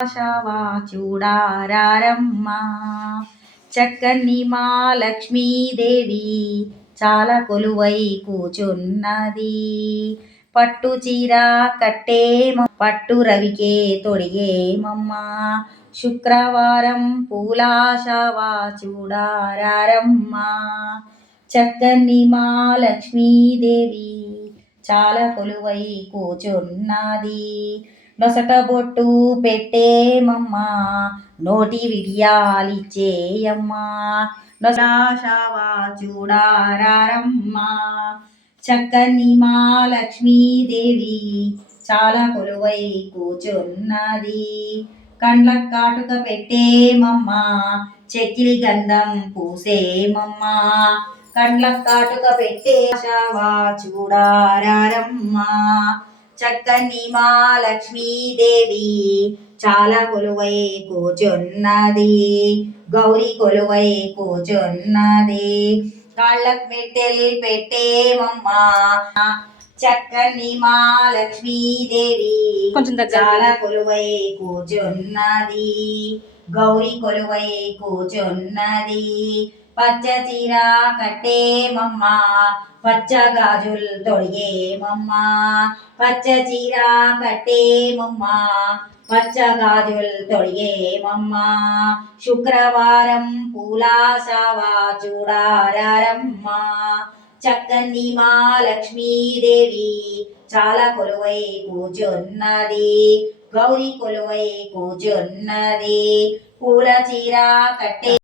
ఆశావా చూడారారమ్మా చక్కని మా లక్ష్మీదేవి చాలా కొలువై కూచున్నది. పట్టు చీర కట్టే పట్టు రవికే తొడిగేమమ్మ శుక్రవారం పూలాశావా చూడారారమ్మా చక్కని మా లక్ష్మీదేవి చాలా కొలువై కూచున్నది. నొసట బొట్టు పెట్టేమమ్మా నోటి విడియాలిచ్చేయమ్మా నొసటాశావా చూడారారమ్మా చక్కని మా లక్ష్మీదేవి చాలా కొలువై కూచున్నది. కండ్ల కాటుక పెట్టేమమ్మా చెక్కిలి గంధం పూసేమమ్మా కండ్ల కాటుక పెట్టేశావా చూడారారమ్మా చక్కని మా లక్ష్మీదేవి చాలా కొలువై కూచున్నది. గౌరీ కొలువై కూచున్నది. కాళ్ళకు మెట్టెల్ పెట్టేమమ్మా చక్కని మా లక్ష్మీదేవి చాలా కొలువై కూచున్నది. గౌరీ కొలువై కూచున్నది. పచ్చ చీర కట్టేమమ్మా పచ్చ గాజులు తొడిగేమమ్మా పచ్చ చీర కట్టేమమ్మా పచ్చ గాజులు తొడిగేమమ్మా శుక్రవారం పూలాశావా చూడారారమ్మా చక్కని మా లక్ష్మీదేవి చాలా కొలువై కూచున్నది. గౌరీ కొలువై కూచున్నది. పూల చీర కట్టే